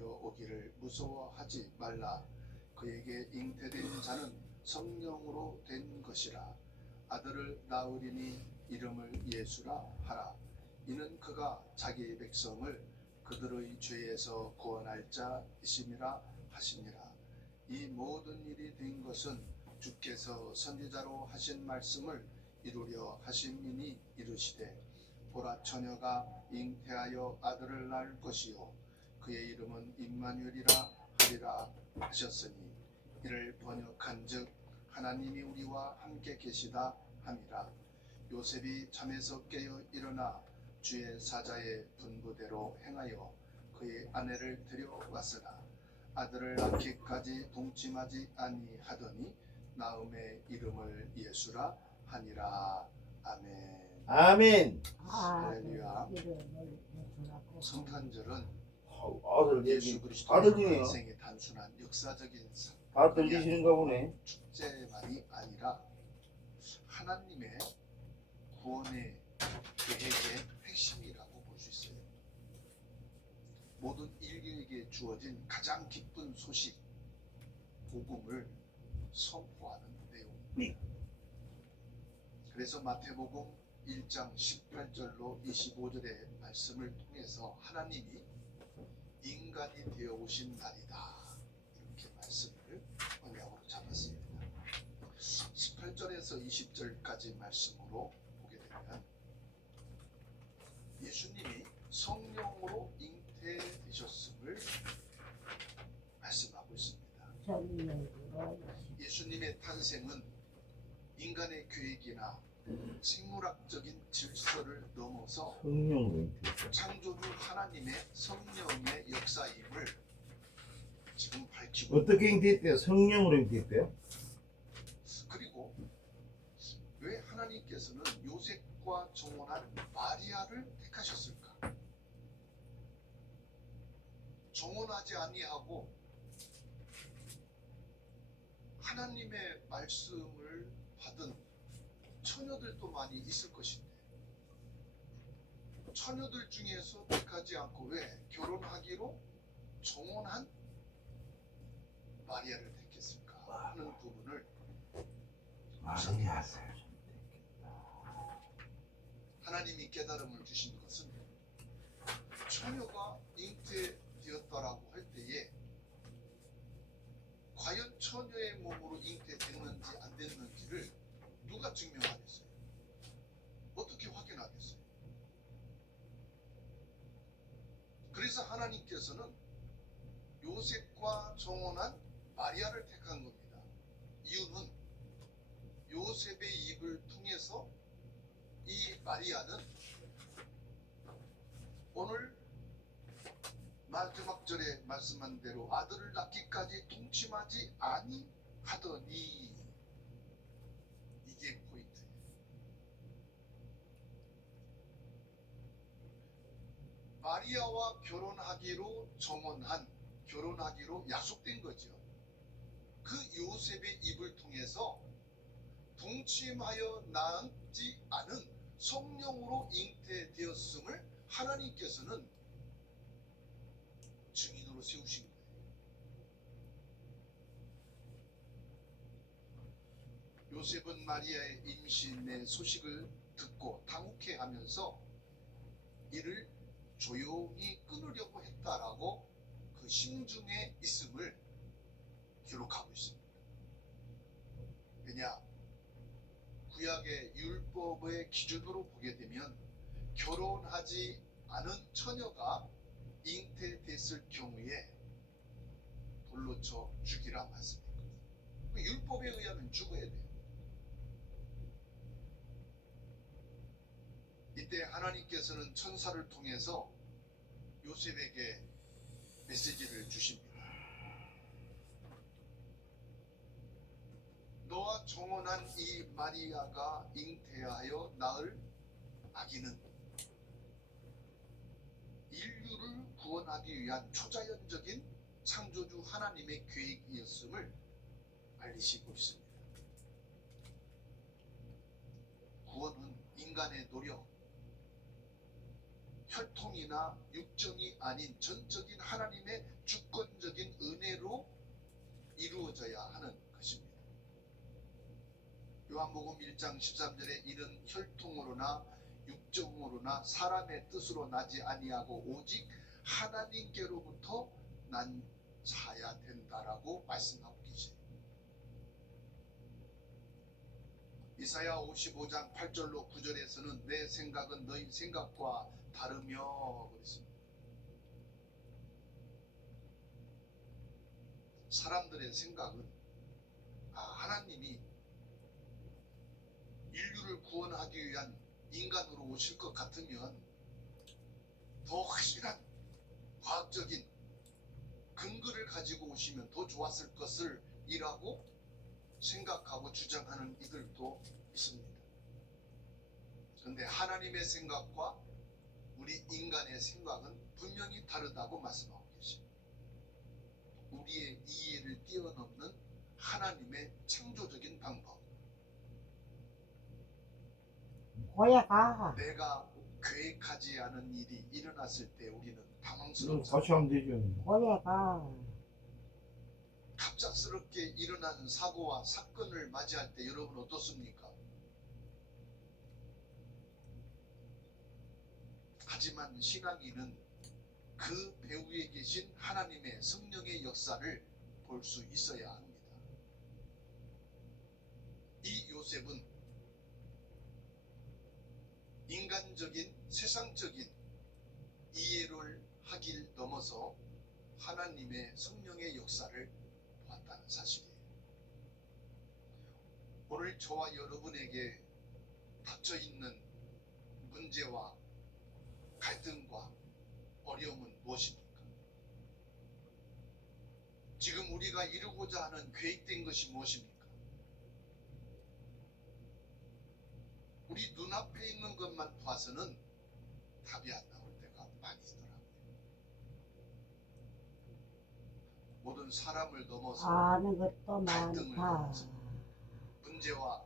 오기를 무서워하지 말라. 그에게 잉태된 자는 성령으로 된 것이라. 아들을 낳으리니 이름을 예수라 하라. 이는 그가 자기 백성을 그들의 죄에서 구원할 자이심이라 하시니라. 이 모든 일이 된 것은 주께서 선지자로 하신 말씀을 이루려 하심이니 이르시되 보라, 처녀가 잉태하여 아들을 낳을 것이요 그의 이름은 임마누엘이라 하리라 하셨으니 이를 번역한즉 하나님이 우리와 함께 계시다 함이라. 요셉이 잠에서 깨어 일어나 주의 사자의 분부대로 행하여 그의 아내를 데려왔으나 아들을 낳기까지 동침하지 아니하더니 낳음의 이름을 예수라 하니라. 아멘. 아멘. 할렐루야. 성탄절은 아들 예수 얘기 그리스도의 아들이네요. 탄생의 단순한 역사적인 다 들리시는가 보네. 축제만이 아니라 하나님의 구원의 계획의 핵심이라고 볼 수 있어요. 모든 인류에게 주어진 가장 기쁜 소식, 복음을 선포하는 내용입니다. 그래서 마태복음 1장 18절로 25절의 말씀을 통해서 하나님이 인간이 되어 오신 날이다, 이렇게 말씀을 언약으로 잡았습니다. 18절에서 20절까지 말씀으로 보게 되면 예수님이 성령으로 잉태되셨음을 말씀하고 있습니다. 예수님의 탄생은 인간의 계획이나 생물학적인 질서를 넘어서 창조주 하나님의 성령의 역사임을 지금 밝히고, 어떻게 잉태했대요? 성령으로 잉태했대요? 그리고 왜 하나님께서는 요셉과 정혼한 마리아를 택하셨을까? 정혼하지 아니하고 하나님의 말씀을 받은 처녀들도 많이 있을 것인데 처녀들 중에서 택하지 않고 왜 결혼하기로 정혼한 마리아를 택했을까 하는 부분을 하나님이 깨달음을 주신 것은 처녀가 잉태되었다라고 할 때에 과연 처녀의 몸으로 잉태됐는지 안 됐는지를 누가 증명하겠어요? 어떻게 확인하겠어요? 그래서 하나님께서는 요셉과 정혼한 마리아를 택한 겁니다. 이유는 요셉의 입을 통해서 이 마리아는 오늘 마지막 절에 말씀한 대로 아들을 낳기까지 동침하지 아니하더니, 이게 포인트예요. 마리아와 결혼하기로 정혼한, 결혼하기로 약속된 거죠. 그 요셉의 입을 통해서 동침하여 낳지 않은 성령으로 잉태되었음을 하나님께서는 증인으로 세우신 거예요. 요셉은 마리아의 임신의 소식을 듣고 당혹해하면서 이를 조용히 끊으려고 했다라고 그 심중에 있음을 기록하고 있습니다. 왜냐? 구약의 율법의 기준으로 보게 되면 결혼하지 않은 처녀가 잉태됐을 경우에 돌로 쳐 죽이라 말씀했거든요. 율법에 의하면 죽어야 돼요. 이때 하나님께서는 천사를 통해서 요셉에게 메시지를 주십니다. 너와 정혼한 이 마리아가 잉태하여 낳을 아기는 인류를 구원하기 위한 초자연적인 창조주 하나님의 계획이었음을 알리시고 있습니다. 구원은 인간의 노력, 혈통이나 육정이 아닌 전적인 하나님의 주권적인 은혜로 이루어져야 하는 것입니다. 요한복음 1장 13절에 이는 혈통으로나 육정으로나 사람의 뜻으로 나지 아니하고 오직 하나님께로부터 난 자야 된다라고 말씀하고 계시죠. 이사야 55장 8절로 9절에서는 내 생각은 너희 생각과 다르며 그랬습니다. 사람들의 생각은 하나님이 인류를 구원하기 위한 인간으로 오실 것 같으면 더 확실한 과학적인 근거를 가지고 오시면 더 좋았을 것을 이라고 생각하고 주장하는 이들도 있습니다. 그런데 하나님의 생각과 우리 인간의 생각은 분명히 다르다고 말씀하고 계십니다. 우리의 이해를 뛰어넘는 하나님의 창조적인 방법. 고야가 내가 계획하지 않은 일이 일어났을 때 우리는 그럼 당황스럽잖아요. 같이 하면 되죠. 고야가 갑작스럽게 일어난 사고와 사건을 맞이할 때 여러분 어떻습니까? 하지만 신앙인은 그 배후에 계신 하나님의 성령의 역사를 볼 수 있어야 합니다. 이 요셉은 인간적인 세상적인 이해를 하길 넘어서 하나님의 성령의 역사를 보았다는 사실이에요. 오늘 저와 여러분에게 닥쳐 있는 문제와 갈등과 어려움은 무엇입니까? 지금 우리가 이루고자 하는 계획된 것이 무엇입니까? 우리 눈앞에 있는 것만 봐서는 답이 안 나올 때가 많이 있더라고요. 모든 사람을 넘어서 아는 것도 갈등을 많다. 넘어서 문제와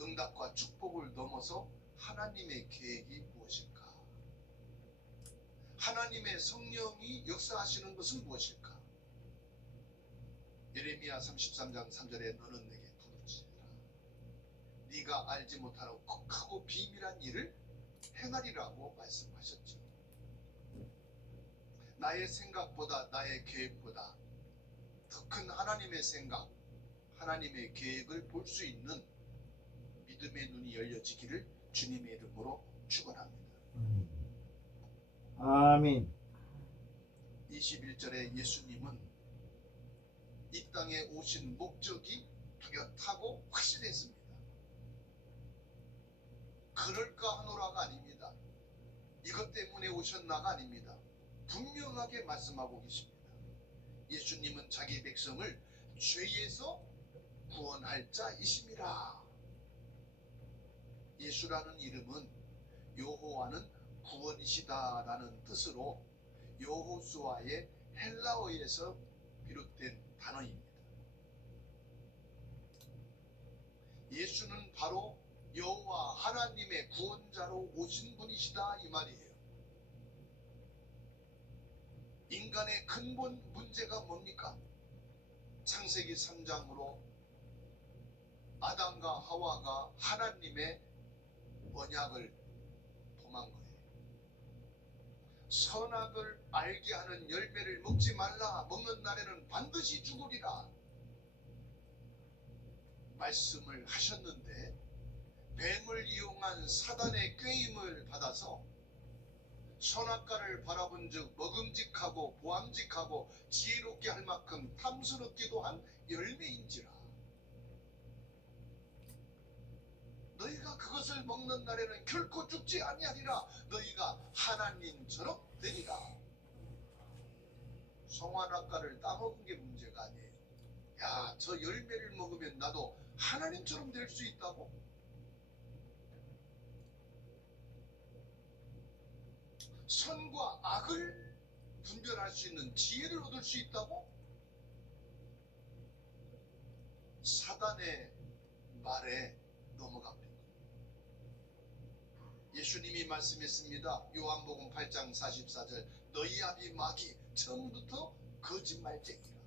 응답과 축복을 넘어서 하나님의 계획이 무엇일까? 하나님의 성령이 역사하시는 것은 무엇일까? 예레미야 33장 3절에 너는 내게 부르짖으라. 네가 알지 못하는 크고 비밀한 일을 행하리라고 말씀하셨죠. 나의 생각보다 나의 계획보다 더 큰 하나님의 생각, 하나님의 계획을 볼 수 있는 믿음의 눈이 열려지기를 주님의 이름으로 축원합니다. 아멘. 21절에 예수님은 이 땅에 오신 목적이 뚜렷하고 확실했습니다. 그럴까 하노라가 아닙니다. 이것 때문에 오셨나가 아닙니다. 분명하게 말씀하고 계십니다. 예수님은 자기 백성을 죄에서 구원할 자이심이라. 예수라는 이름은 여호와는 구원이시다라는 뜻으로 여호수아의 헬라어에서 비롯된 단어입니다. 예수는 바로 여호와 하나님의 구원자로 오신 분이시다 이 말이에요. 인간의 근본 문제가 뭡니까? 창세기 3장으로 아담과 하와가 하나님의 언약을 범한 거예요. 선악을 알게 하는 열매를 먹지 말라. 먹는 날에는 반드시 죽으리라. 말씀을 하셨는데 뱀을 이용한 사단의 꾀임을 받아서 선악과를 바라본 즉 먹음직하고 보암직하고 지혜롭게 할 만큼 탐스럽기도 한 열매인지라. 너희가 그것을 먹는 날에는 결코 죽지 아니하리라. 너희가 하나님처럼 되리라. 성화낙과를 따먹은 게 문제가 아니에요. 야, 저 열매를 먹으면 나도 하나님처럼 될 수 있다고? 선과 악을 분별할 수 있는 지혜를 얻을 수 있다고? 사단의 말에 넘어갑니다. 예수님이 말씀했습니다. 요한복음 8장 44절 너희 아비 마귀 처음부터 거짓말쟁이라.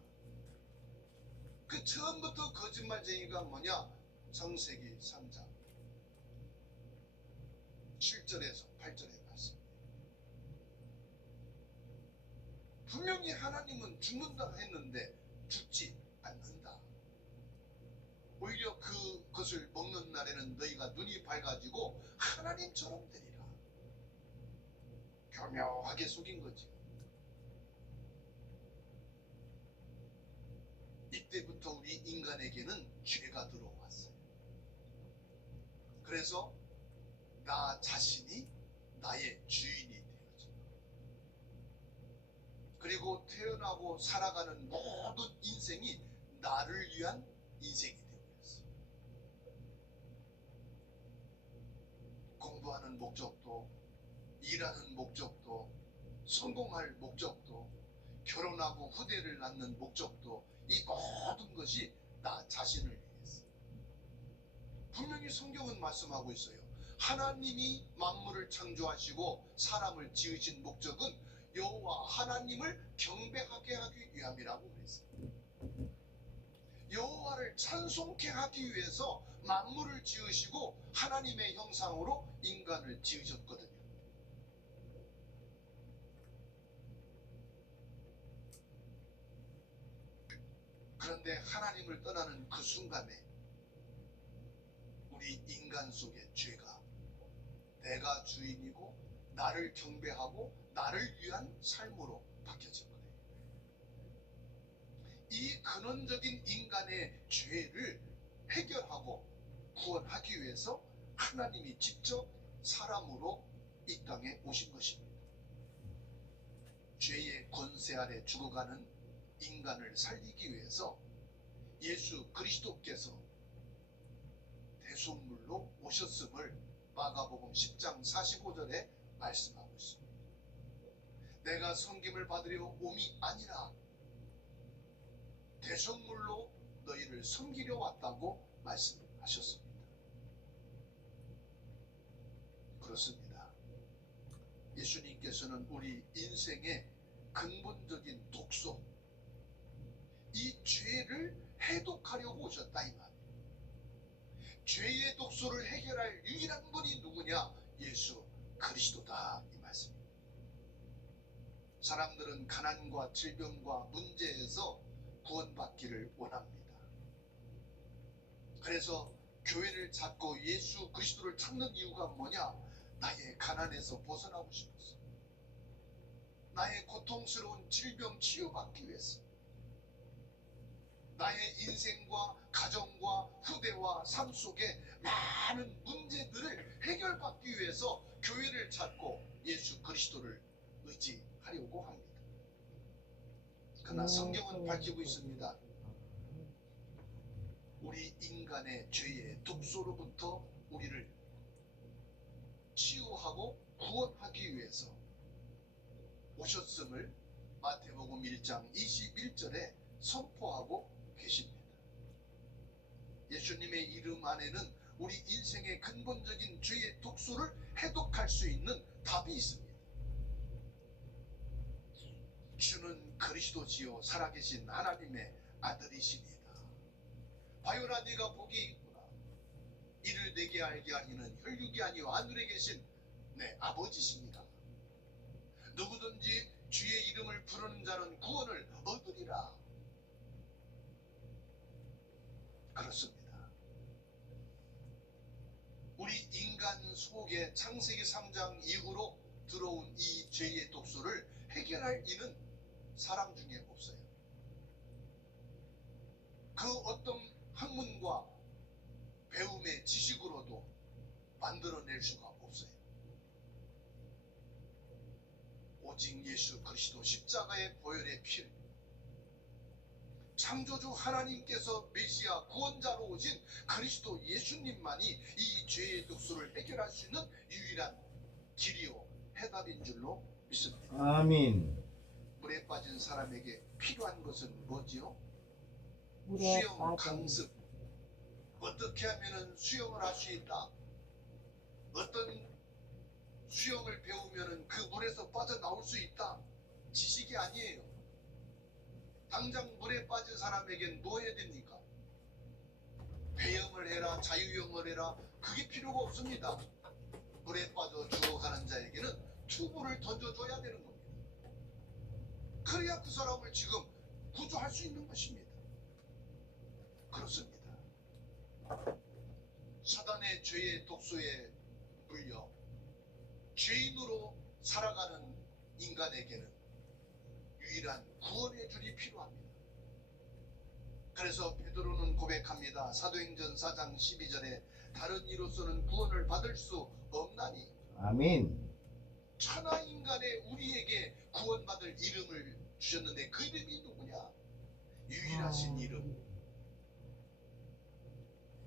그 처음부터 거짓말쟁이가 뭐냐? 창세기 3장 7절에서 8절의 말씀. 분명히 하나님은 죽는다 했는데 죽지 않는다. 오히려 그것을 먹는 날에는 너희가 눈이 밝아지고 하나님처럼 되리라. 교묘하게 속인 거지. 이때부터 우리 인간에게는 죄가 들어왔어요. 그래서 나 자신이 나의 주인이 되어져. 그리고 태어나고 살아가는 모든 인생이 나를 위한 인생이 되어버렸어. 공부하는 목적도, 일하는 목적도, 성공할 목적도, 결혼하고 후대를 낳는 목적도, 이 모든 것이 나 자신을 위해서. 분명히 성경은 말씀하고 있어요. 하나님이 만물을 창조하시고 사람을 지으신 목적은 여호와 하나님을 경배하게 하기 위함이라고 그랬어요. 여호와를 찬송케 하기 위해서 만물을 지으시고 하나님의 형상으로 인간을 지으셨거든요. 그런데 하나님을 떠나는 그 순간에 우리 인간 속의 죄가 내가 주인이고 나를 경배하고 나를 위한 삶으로 바뀌어진 거예요. 이 근원적인 인간의 죄를 해결하고 구원하기 위해서 하나님이 직접 사람으로 이 땅에 오신 것입니다. 죄의 권세 아래 죽어가는 인간을 살리기 위해서 예수 그리스도께서 대속물로 오셨음을 마가복음 10장 45절에 말씀하고 있습니다. 내가 섬김을 받으려 옴이 아니라 대속물로 너희를 섬기려 왔다고 말씀하셨습니다. 그렇습니다. 예수님께서는 우리 인생의 근본적인 독소, 이 죄를 해독하려고 오셨다 이 말이에요. 죄의 독소를 해결할 유일한 분이 누구냐? 예수 그리스도다 이 말씀입니다. 사람들은 가난과 질병과 문제에서 구원받기를 원합니다. 그래서 교회를 찾고 예수 그리스도를 찾는 이유가 뭐냐? 나의 가난에서 벗어나고 싶었어. 나의 고통스러운 질병 치유받기 위해서. 나의 인생과 가정과 후대와 삶 속에 많은 문제들을 해결받기 위해서 교회를 찾고 예수 그리스도를 의지하려고 합니다. 그러나 성경은 밝히고 있습니다. 우리 인간의 죄의 독소로부터 우리를 치유하고 구원하기 위해서 오셨음을 마태복음 1장 21절에 선포하고 계십니다. 예수님의 이름 안에는 우리 인생의 근본적인 죄의 독소를 해독할 수 있는 답이 있습니다. 주는 그리스도시요 살아계신 하나님의 아들이시니라. 바요라 네가 복이 있구나. 이를 내게 알게 하니는 혈육이 아니요 하늘에 계신 내 아버지시니라. 누구든지 주의 이름을 부르는 자는 구원을 얻으리라. 그렇습니다. 우리 인간 속에 창세기 3장 이후로 들어온 이 죄의 독소를 해결할 이는 사람 중에 없어요. 그 어떤 학문과 배움의 지식으로도 만들어낼 수가 없어요. 오직 예수 그리스도 십자가의 보혈의 피를, 창조주 하나님께서 메시아 구원자로 오신 그리스도 예수님만이 이 죄의 독소를 해결할 수 있는 유일한 길이요 해답인 줄로 믿습니다. 아멘. 물에 빠진 사람에게 필요한 것은 뭐지요? 물에 수영 빠진 강습. 어떻게 하면 수영을 할 수 있다? 어떤 수영을 배우면은 그 물에서 빠져나올 수 있다. 지식이 아니에요. 당장 물에 빠진 사람에겐 뭐 해야 됩니까? 배영을 해라, 자유형을 해라, 그게 필요가 없습니다. 물에 빠져 죽어가는 자에게는 튜브를 던져줘야 되는 겁니다. 그래야 그 사람을 지금 구조할 수 있는 것입니다. 그렇습니다. 사단의 죄의 독소에 물려 죄인으로 살아가는 인간에게는 유일한 구원의 줄이 필요합니다. 그래서 베드로는 고백합니다. 사도행전 4장 12절에 다른 이로서는 구원을 받을 수 없나니. 아멘. 천하 인간의 우리에게 구원받을 이름을 주셨는데 그 이름이 누구냐? 유일하신 이름.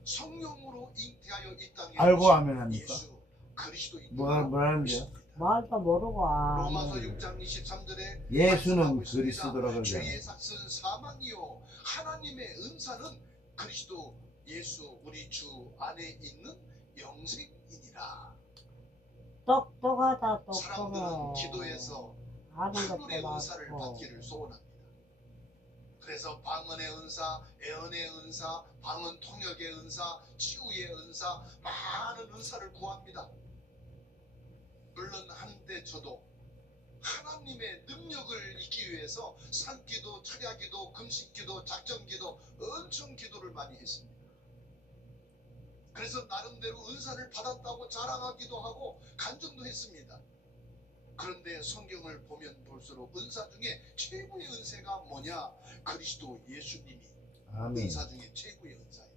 성령으로 잉태하여 이 땅에 알고 오신 하면 합니까? 예수 그리스도인 뭐라는데요? 말도 모르고 로마서 하면 6장 23절에 예수는 그리스도라고 죄의 그러잖아요. 삭은 사망이요 하나님의 은사는 그리스도 예수 우리 주 안에 있는 영생이니라. 똑똑하다 사람들은 똑똑해. 기도해서 아는 하늘의 것도 은사를 많고. 받기를 소원합니다. 그래서 방언의 은사, 애언의 은사, 방언 통역의 은사, 치유의 은사, 많은 은사를 구합니다. 물론 한때 저도 하나님의 능력을 잊기 위해서 산기도, 철야기도, 금식기도, 작전기도 엄청 기도를 많이 했습니다. 그래서 나름대로 은사를 받았다고 자랑하기도 하고 간증도 했습니다. 그런데 성경을 보면 볼수록 은사 중에 최고의 은사가 뭐냐? 그리스도 예수님이 아멘. 은사 중에 최고의 은사예요.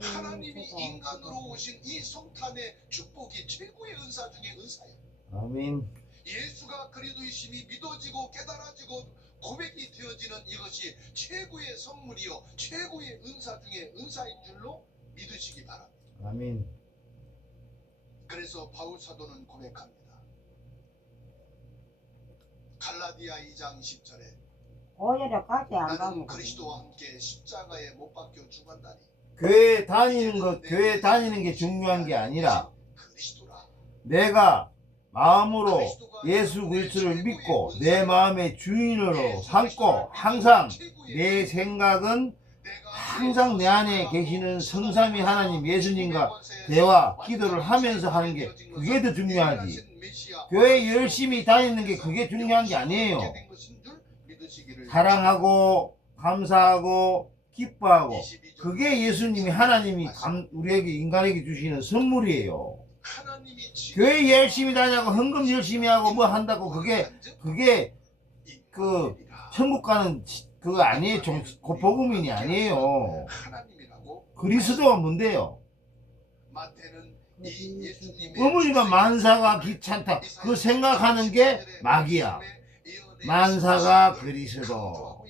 하나님이 인간으로 오신 이 성탄의 축복이 최고의 은사 중에 은사예요. 아멘. 예수가 그리스도이심이 믿어지고 깨달아지고 고백이 되어지는 이것이 최고의 선물이요 최고의 은사 중에 은사인 줄로 믿으시기 바랍니다. 아멘. 그래서 바울 사도는 고백합니다. 갈라디아 2장 10절에 오히려까지 안 나는 가면 그리스도와 함께 십자가에 못 박혀 죽었다니. 교회 다니는 게 중요한 게 아니라 그리스도라. 내가 마음으로 예수 그리스도를 믿고 내 마음의 주인으로 삼고 항상 내 생각은 항상 내 안에 계시는 성삼위 하나님 예수님과 대화, 기도를 하면서 하는 게 그게 더 중요하지. 교회 열심히 다니는 게 그게 중요한 게 아니에요. 사랑하고 감사하고 기뻐하고 그게 예수님이 하나님이 우리에게 인간에게 주시는 선물이에요. 교회 열심히 다니고 헌금 열심히 하고 뭐 한다고 그게 그 천국 가는 그거 아니에요. 그 복음인이 아니에요. 그리스도가 뭔데요? 어머니가 만사가 귀찮다 그 생각하는 게 마귀야. 만사가 그리스도,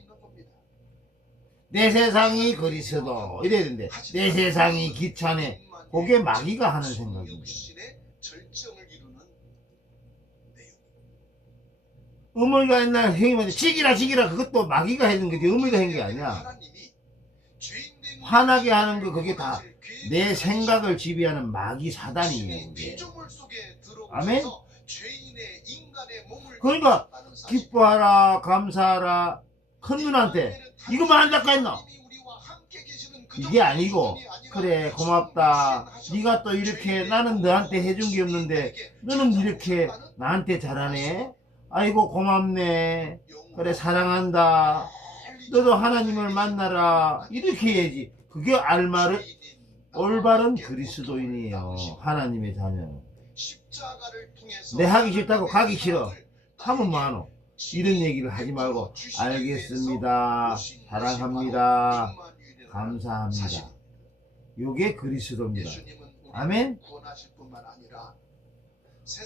내 세상이 그리스도 이래야 되는데 내 세상이 귀찮네. 그게 마귀가 하는 생각입니다. 어머니가 옛날 형님한테 지기라 그것도 마귀가 해준 거지 어머니가 한 게 아니야. 화나게 하는 거 그게 다 내 생각을 지배하는 마귀 사단이에요. 그게. 아멘. 그러니까 기뻐하라 감사하라 큰 누나한테 이거만 한다고 했나? 이게 아니고 그래 고맙다 네가 또 이렇게 나는 너한테 해준 게 없는데 너는 이렇게 나한테 잘하네 아이고 고맙네 그래 사랑한다 너도 하나님을 만나라 이렇게 해야지. 그게 알마르 올바른 그리스도인이에요. 하나님의 자녀는. 내 하기 싫다고 가기 싫어 하면 뭐하노? 이런 얘기를 하지 말고 알겠습니다 사랑합니다 감사합니다. 요게 그리스도입니다. 아멘.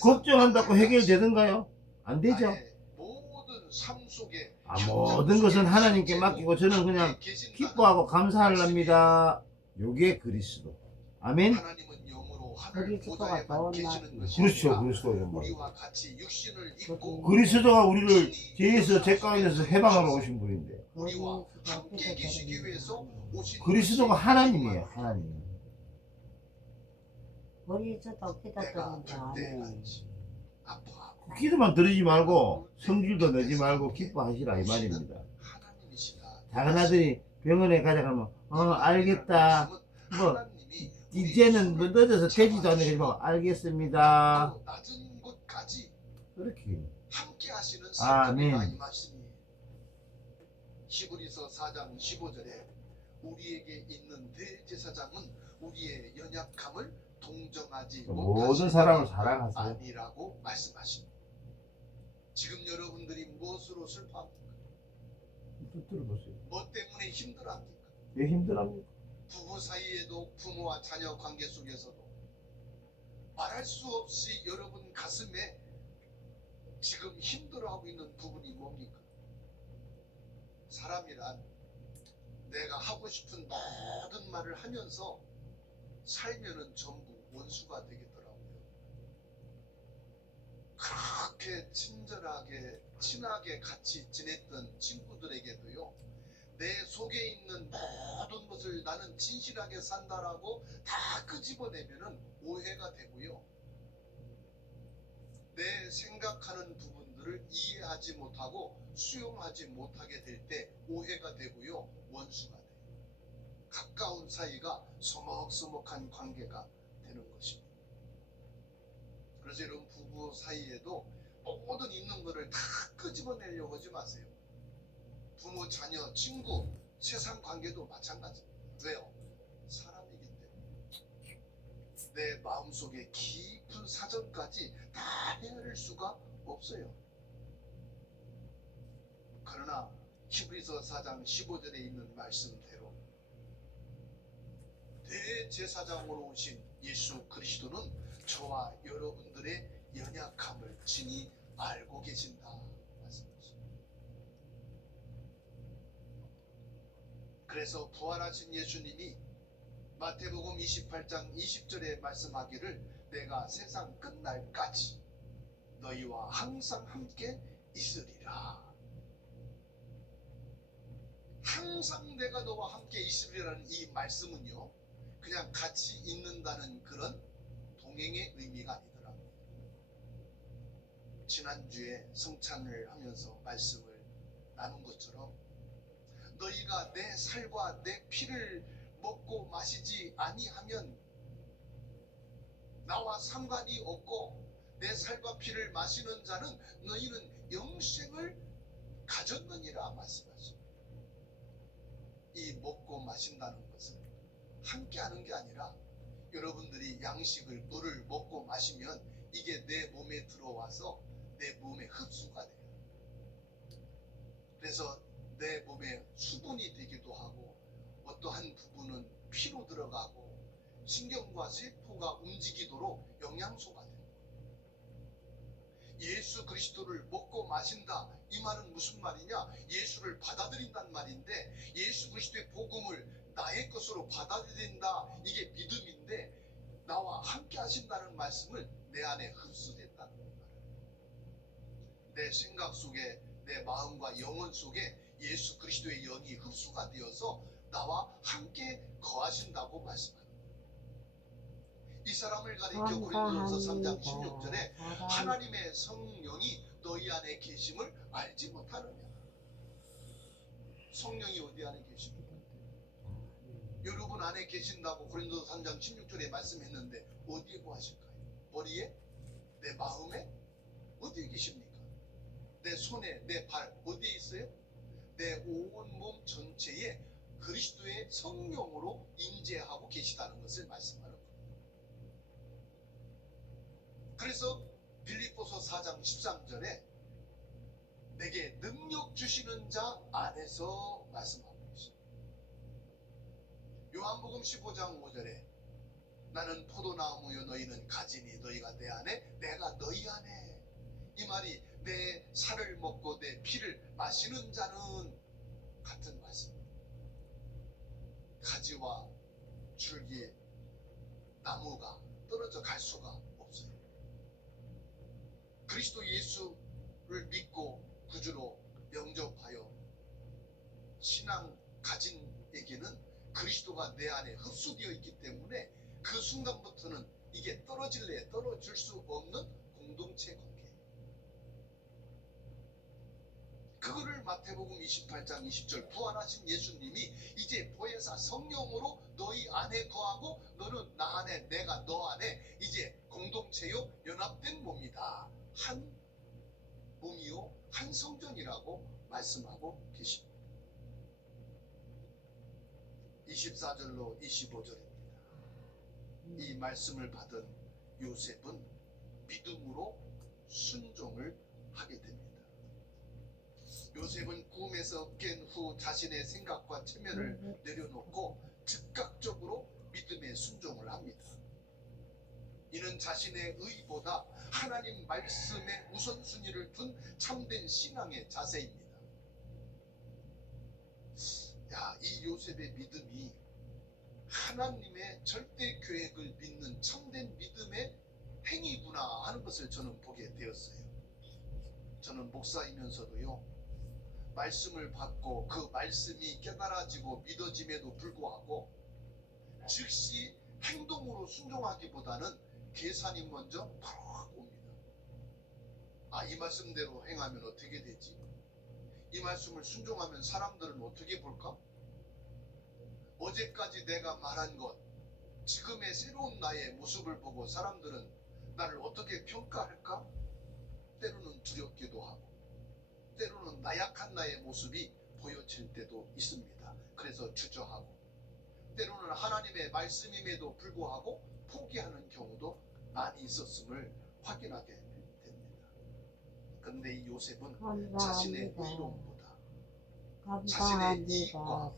걱정한다고 해결되던가요? 안 되죠. 모든 것은 하나님께 맡기고 저는 그냥 기뻐하고 감사하랍니다. 요게 그리스도. 아멘. 그리스도가 좋은 그렇죠. 그리스도예요. 그리스도가 우리를 죄에서 죄 가운데서 해방하러 오신 분인데 그리스도가 하나님이에요. 하나님. 머리에서도 기도 내가 들는데 안 그때 해. 간지 아파. 기도만 들으지 말고 성질도 내지 말고 기뻐하시라 이 말입니다. 하나님이시다. 작은 아들이 병원에 가자 그러면 알겠다. 뭐 이제는 뭐 늦어서 되지도 않는 거지만 알겠습니다. 또 낮은 곳까지 그렇게. 함께 하시는 아멘. 성령이다 이 말씀이에요. 히브리서 4장 15절에 우리에게 있는 대제사장은 우리의 연약함을 동정하지 모든 사람을 사랑하세요. 아니라고 말씀하십니다. 지금 여러분들이 무엇으로 슬퍼합니까? 좀 들어보세요. 뭐 때문에 힘들어합니까? 왜 힘들합니까? 부부 사이에도 부모와 자녀 관계 속에서도 말할 수 없이 여러분 가슴에 지금 힘들어하고 있는 부분이 뭡니까? 사람이란 내가 하고 싶은 모든 말을 하면서 살면은 전부 원수가 되겠더라고요. 그렇게 친절하게 친하게 같이 지냈던 친구들에게도요, 내 속에 있는 모든 것을 나는 진실하게 산다라고 다 끄집어내면은 오해가 되고요, 내 생각하는 부분들을 이해하지 못하고 수용하지 못하게 될 때 오해가 되고요, 원수가 돼요. 가까운 사이가 서먹서먹한 관계가 되는 것입니다. 그래서 여러분 부부 사이에도 모든 있는 것을 다 끄집어내려고 하지 마세요. 부모, 자녀, 친구, 세상 관계도 마찬가지입니다. 왜요? 사람이기 때문에 내 마음속에 깊은 사정까지 다 헤아릴 수가 없어요. 그러나 히브리서 4장 15절에 있는 말씀대로 대제사장으로 오신 예수 그리스도는 저와 여러분들의 연약함을 친히 알고 계신다 말씀하십니다. 그래서 부활하신 예수님이 마태복음 28장 20절에 말씀하기를 내가 세상 끝날까지 너희와 항상 함께 있으리라. 항상 내가 너와 함께 있으리라는 이 말씀은요, 그냥 같이 있는다는 그런 동행의 의미가 아니더라고요. 지난주에 성찬을 하면서 말씀을 나눈 것처럼 너희가 내 살과 내 피를 먹고 마시지 아니하면 나와 상관이 없고, 내 살과 피를 마시는 자는 너희는 영생을 가졌느니라 말씀하십니다. 이 먹고 마신다는 것은 함께 하는 게 아니라 여러분들이 양식을 물을 먹고 마시면 이게 내 몸에 들어와서 내 몸에 흡수가 돼요. 그래서 내 몸에 수분이 되기도 하고 어떠한 부분은 피로 들어가고 신경과 세포가 움직이도록 영양소가 돼요. 예수 그리스도를 먹고 마신다, 이 말은 무슨 말이냐? 예수를 받아들인다는 말인데, 예수 그리스도의 복음을 나의 것으로 받아들인다, 이게 믿음인데, 나와 함께 하신다는 말씀을 내 안에 흡수됐다는 말이에요. 내 생각 속에, 내 마음과 영혼 속에 예수 그리스도의 영이 흡수가 되어서 나와 함께 거하신다고 말씀합니다. 이 사람을 가리켜 고린도전서 3장 16절에 하나님의 성령이 너희 안에 계심을 알지 못하느냐. 성령이 어디 안에 계십니까? 여러분 안에 계신다고 고린도서 3장 16절에 말씀했는데 어디에 거하실까요? 머리에? 내 마음에? 어디에 계십니까? 내 손에, 내 발 어디에 있어요? 내 온 몸 전체에 그리스도의 성령으로 임재하고 계시다는 것을 말씀하는 거예요. 그래서 빌립보서 4장 13절에 내게 능력 주시는 자 안에서 말씀하고 있습니다. 요한복음 15장 5절에 나는 포도나무요 너희는 가지니 너희가 내 안에 내가 너희 안에, 이 말이 내 살을 먹고 내 피를 마시는 자는 같은 말씀입니다. 가지와 줄기, 나무가 떨어져 갈 수가 없어요. 그리스도 예수를 믿고 구주로 영접하여 신앙 가진 에게는 그리스도가 내 안에 흡수되어 있기 때문에 그 순간부터는 이게 떨어질래 떨어질 수 없는 공동체 관계. 그거를 마태복음 28장 20절 부활하신 예수님이 이제 보혜사 성령으로 너희 안에 거하고 너는 나 안에 내가 너 안에 이제 공동체요 연합된 몸이다. 한 몸이요 한 성전이라고 말씀하고 계십니다. 24절로 25절입니다. 이 말씀을 받은 요셉은 믿음으로 순종을 하게 됩니다. 요셉은 꿈에서 깬 후 자신의 생각과 체면을 내려놓고 즉각적으로 믿음에 순종을 합니다. 이는 자신의 의보다 하나님 말씀에 우선순위를 둔 참된 신앙의 자세입니다. 야, 이 요셉의 믿음이 하나님의 절대 계획을 믿는 참된 믿음의 행위구나 하는 것을 저는 보게 되었어요. 저는 목사이면서도요, 말씀을 받고 그 말씀이 깨달아지고 믿어짐에도 불구하고 즉시 행동으로 순종하기보다는 계산이 먼저 팍 옵니다. 아, 이 말씀대로 행하면 어떻게 되지? 이 말씀을 순종하면 사람들은 어떻게 볼까? 어제까지 내가 말한 것, 지금의 새로운 나의 모습을 보고 사람들은 나를 어떻게 평가할까? 때로는 두렵기도 하고 때로는 나약한 나의 모습이 보여질 때도 있습니다. 그래서 주저하고 때로는 하나님의 말씀임에도 불구하고 포기하는 경우도 많이 있었음을 확인하게 됩니다. 그런데 이 요셉은 자신의 의로움보다 자신의 이익과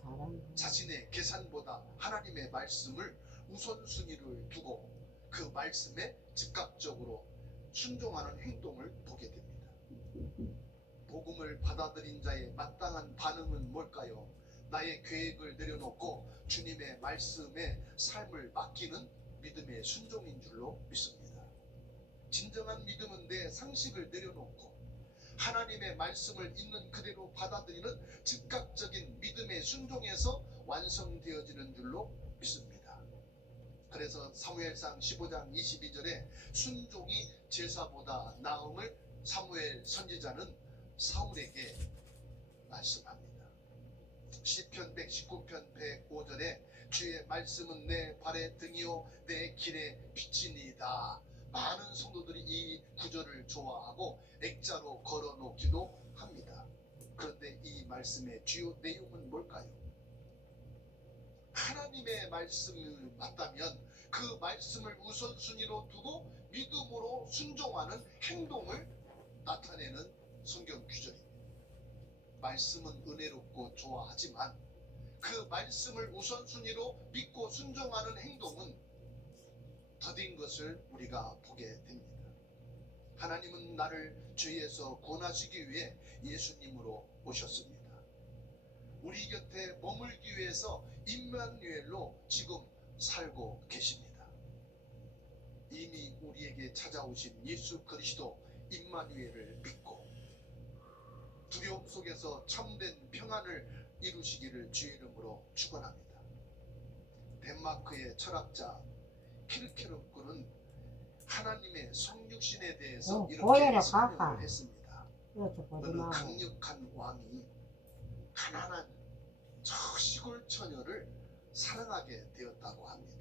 자신의 계산보다 하나님의 말씀을 우선순위를 두고 그 말씀에 즉각적으로 순종하는 행동을 보게 됩니다. 복음을 받아들인 자의 마땅한 반응은 뭘까요? 나의 계획을 내려놓고 주님의 말씀에 삶을 맡기는 믿음의 순종인 줄로 믿습니다. 진정한 믿음은 내 상식을 내려놓고 하나님의 말씀을 있는 그대로 받아들이는 즉각적인 믿음의 순종에서 완성되어지는 줄로 믿습니다. 그래서 사무엘상 15장 22절에 순종이 제사보다 나음을 사무엘 선지자는 사울에게 말씀합니다. 시편 119편 105절에 주의 말씀은 내 발의 등이요 내 길의 빛이니이다. 많은 성도들이 이 구절을 좋아하고 액자로 걸어놓기도 합니다. 그런데 이 말씀의 주요 내용은 뭘까요? 하나님의 말씀을 맞다면 그 말씀을 우선순위로 두고 믿음으로 순종하는 행동을 나타내는 성경 규절입니다. 말씀은 은혜롭고 좋아하지만 그 말씀을 우선순위로 믿고 순종하는 행동은 더딘 것을 우리가 보게 됩니다. 하나님은 나를 죄에서 구원하시기 위해 예수님으로 오셨습니다. 우리 곁에 머물기 위해서 임마누엘로 지금 살고 계십니다. 이미 우리에게 찾아오신 예수 그리스도 임마누엘을 믿고 두려움 속에서 참된 평안을 이루시기를 주의 이름으로 축원합니다. 덴마크의 철학자 킬케로크는 하나님의 성육신에 대해서 이렇게 설명을 했습니다. 어느 강력한 왕이 가난한 저 시골 처녀를 사랑하게 되었다고 합니다.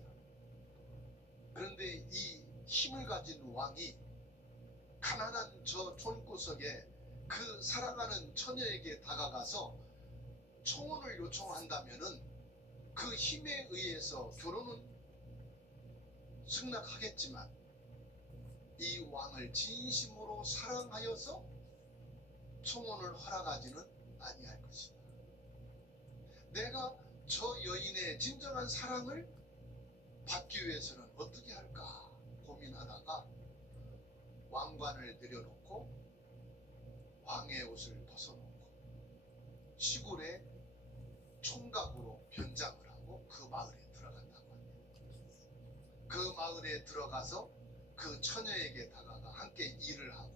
그런데 이 힘을 가진 왕이 가난한 저 촌구석에 그 사랑하는 처녀에게 다가가서 청혼을 요청한다면은 그 힘에 의해서 결혼은 승낙하겠지만 이 왕을 진심으로 사랑하여서 청혼을 허락하지는 아니할 것이다. 내가 저 여인의 진정한 사랑을 받기 위해서는 어떻게 할까 고민하다가 왕관을 내려놓고 왕의 옷을 벗어놓고 시골에 총각으로 변장을 하고 그 마을에 들어간다고 합니다. 그 마을에 들어가서 그 처녀에게 다가가 함께 일을 하고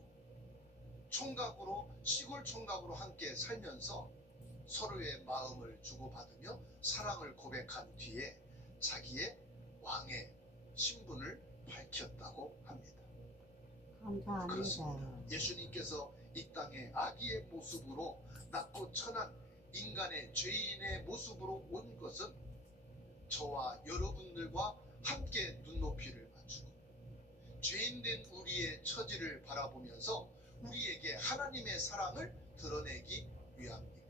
총각으로 시골 총각으로 함께 살면서 서로의 마음을 주고받으며 사랑을 고백한 뒤에 자기의 왕의 신분을 밝혔다고 합니다. 감사합니다. 그렇습니다. 예수님께서 이 땅에 아기의 모습으로 낮고 천한 인간의 죄인의 모습으로 온 것은 저와 여러분들과 함께 눈높이를 맞추고 죄인된 우리의 처지를 바라보면서 우리에게 하나님의 사랑을 드러내기 위함입니다.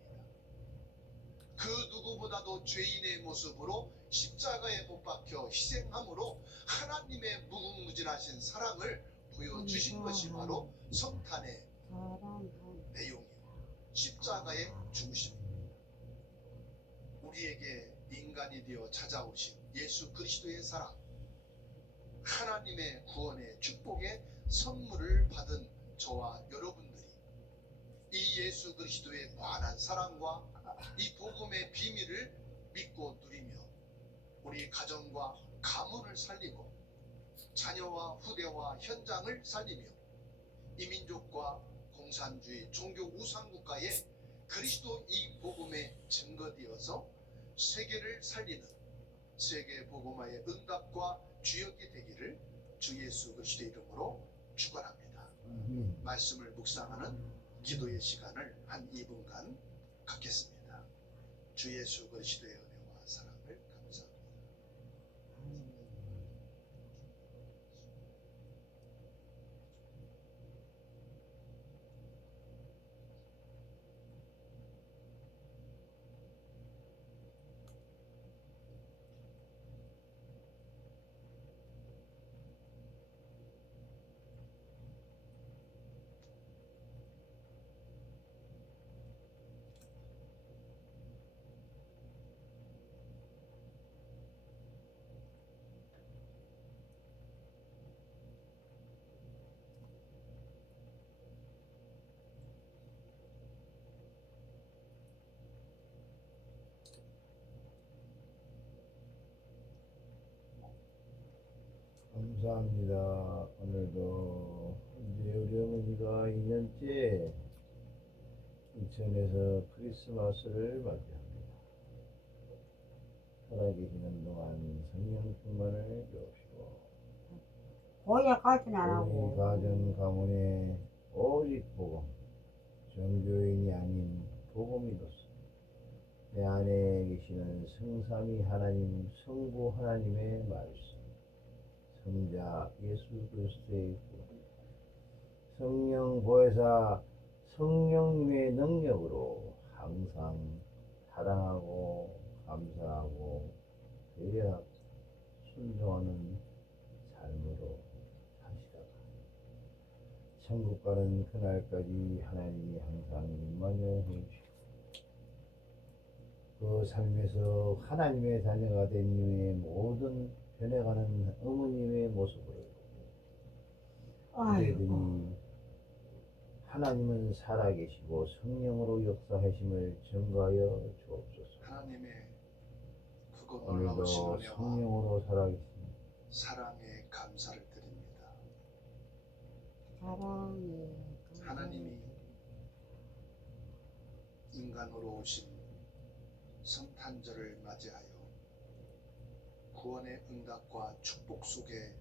그 누구보다도 죄인의 모습으로 십자가에 못 박혀 희생함으로 하나님의 무궁무진하신 사랑을 보여주신 것이 바로 성탄의 내용이고 십자가의 중심입니다. 우리에게 인간이 되어 찾아오신 예수 그리스도의 사랑, 하나님의 구원의 축복의 선물을 받은 저와 여러분들이 이 예수 그리스도의 무한한 사랑과 이 복음의 비밀을 믿고 누리며 우리 가정과 가문을 살리고 자녀와 후대와 현장을 살리며 이민족과 공산주의 종교 우상국가에 그리스도 이 복음의 증거되어서 세계를 살리는 세계 복음화의 응답과 주역이 되기를 주 예수 그리스도의 이름으로 축원합니다. 말씀을 묵상하는 기도의 시간을 한 2분간 갖겠습니다. 주 예수 그리스도의 은혜와 사랑을 감사합니다. 감사합니다. 오늘도 이제 우리 어머니가 2년째 인천에서 크리스마스를 맞이합니다. 살아계시는 동안 성령 충만을 주옵시고 고약하진 안 우리 하고 가정 가문에 오직 복음, 종교인이 아닌 복음이로서 내 안에 계시는 성삼위 하나님, 성부 하나님의 말씀, 성자 예수 그리스도의 성령 보혜사 성령님의 능력으로 항상 사랑하고 감사하고 배려하고 순종하는 삶으로 사시다가 천국 가는 그날까지 하나님이 항상 임만을 해주시고 그 삶에서 하나님의 자녀가 된 이후에 모든 변해가는 어머님의 모습을 우리들이 하나님은 살아계시고 성령으로 역사하심을 증거하여 주옵소서. 하나님의 그거 오늘도 놀라우신 은혜와 성령으로 살아계십니다. 사랑에 감사를 드립니다. 사랑해. 하나님이 인간으로 오신 성탄절을 맞이하여 구원의 응답과 축복 속에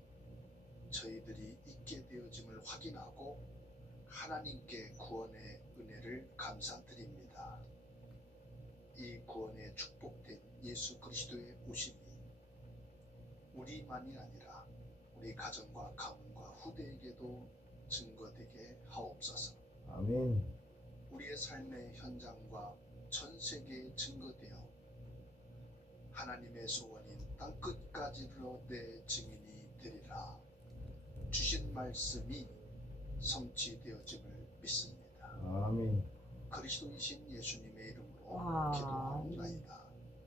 저희들이 있게 되어짐을 확인하고 하나님께 구원의 은혜를 감사드립니다. 이 구원의 축복된 예수 그리스도의 오심이 우리만이 아니라 우리 가정과 가문과 후대에게도 증거되게 하옵소서. 아멘. 우리의 삶의 현장과 전 세계에 증거되어 하나님의 소원인 땅끝까지로 내 증인이 되리라 주신 말씀이 성취되어짐을 믿습니다. 아멘. 그리스도이신 예수님의 이름으로 아, 기도하옵나이다.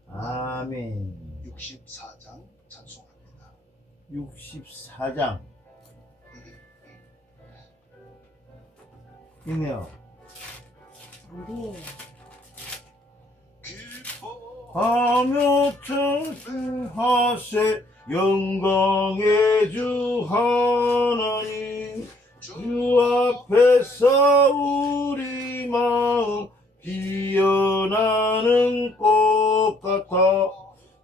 아멘. 64장 찬송합니다. 64장 이며 우리 하며 찬송하세 영광의 주 하나님 주 앞에서 우리 마음 피어나는 꽃 같아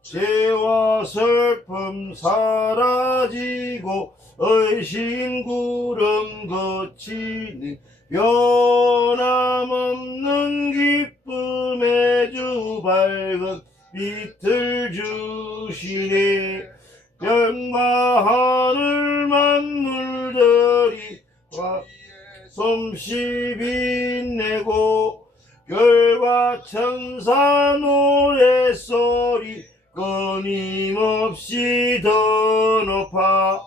죄와 슬픔 사라지고 의신 구름 거치는 변함없는 기쁨의 주 밝은 빛을 주시네. 별과 하늘 만물들이 솜씨 빛내고 별과 천사 노랫소리 끊임없이 더 높아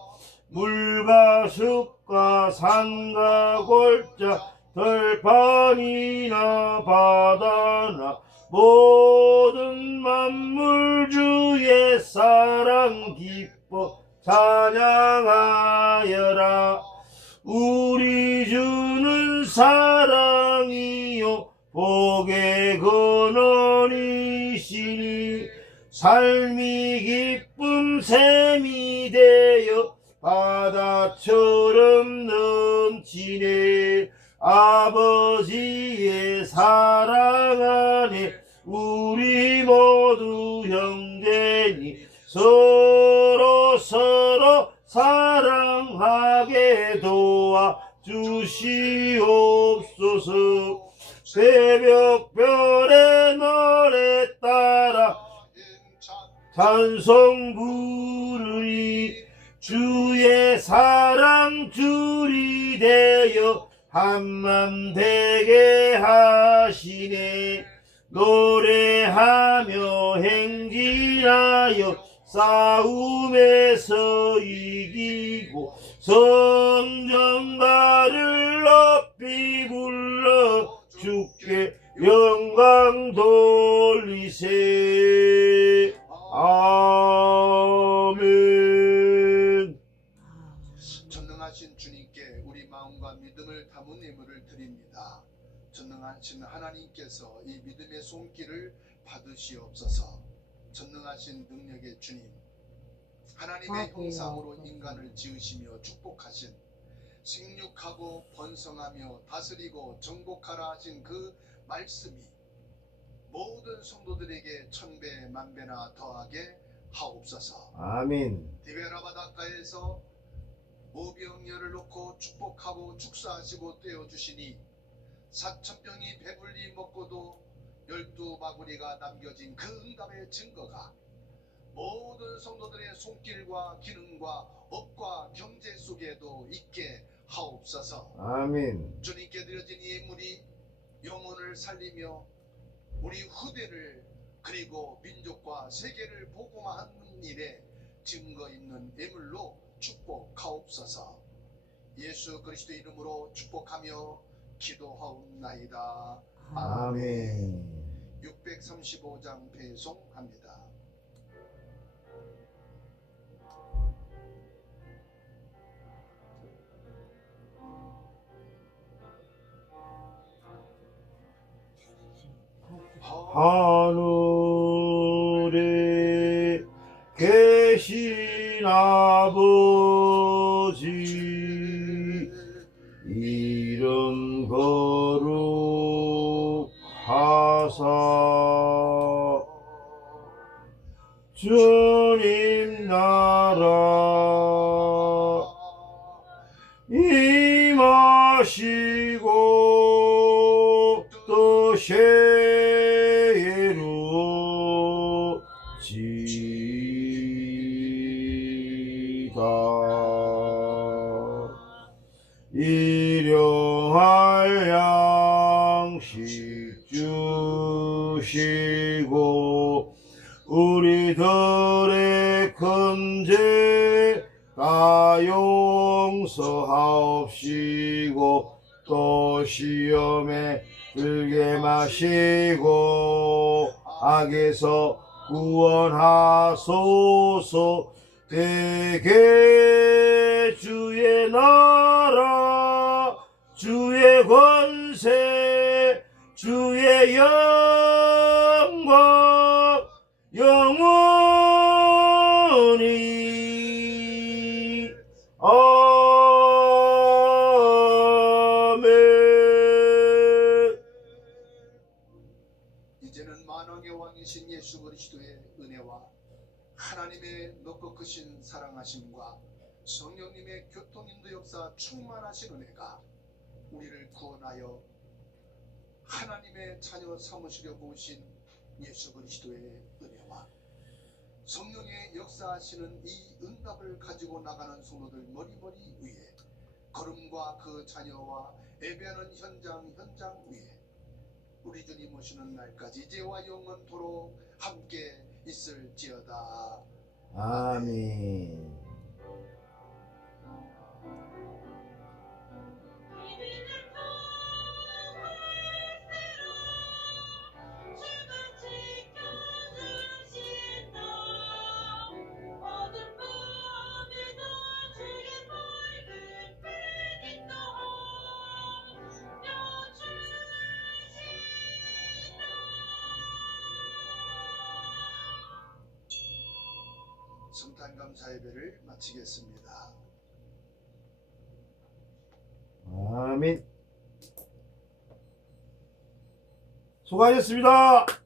물과 숲과 산과 골짜 들판이나 바다나 모든 만물 주의 사랑 기뻐 찬양하여라. 우리 주는 사랑이요 복의 근원이시니 삶이 기쁨 샘이 되어 바다처럼 넘치네. 아버지의 사랑 안에 우리 모두 형제니 서로 사랑하게 도와 주시옵소서. 새벽별의 노래 따라 찬송 부르니 주의 사랑 줄이 되어 한맘 되게 하시네. 노래하며 행진하여 싸움에서 이기고 성전가를 높이 불러 주께 영광 돌리세. 아멘. 전능하신 주님께 우리 마음과 믿음을 담은 예물을 드립니다. 전능하신 하나님께서 이 믿음의 손길을 받으시옵소서. 전능하신 능력의 주님, 하나님의 형상으로 인간을 지으시며 축복하신, 생육하고 번성하며 다스리고 정복하라 하신 그 말씀이 모든 성도들에게 천배 만배나 더하게 하옵소서. 아멘. 디베라 바닷가에서 모병열을 놓고 축복하고 축사하시고 떼어주시니 4,000병이 배불리 먹고도 12바구니가 남겨진 그 응답의 증거가 모든 성도들의 손길과 기능과 업과 경제 속에도 있게 하옵소서. 아멘. 주님께 드려진 이 예물이 영혼을 살리며 우리 후대를 그리고 민족과 세계를 복음화하는 일에 증거 있는 예물로 축복하옵소서. 예수 그리스도 이름으로 축복하며 기도하옵나이다. 아멘. 635장 배송합니다. 하늘에 계신 아버지 이름 거룩하사 주님 나라 임하시고 또 일용할 양식 주시고 우리들의 큰 죄 다 용서하옵시고 또 시험에 들게 마시고 악에서 구원하소서. 대개 주의 나라 주의 권세 주의 영광 영원히 아멘. 이제는 만왕의 왕이신 예수 그리스도의 은혜와 하나님의 높고 크신 사랑하심과 성령님의 교통인도 역사 충만하신 은혜가 우리를 구원하여 하나님의 자녀 삼으시려고 오신 예수 그리스도의 은혜와 성령의 역사하시는 이 응답을 가지고 나가는 성도들 머리머리 위에 걸음과 그 자녀와 예배하는 현장 위에 우리 주님 오시는 날까지 이제와 영원토록 함께 있을지어다. 아멘. 성탄 감사 예배를 마치겠습니다. 아멘. 수고하셨습니다.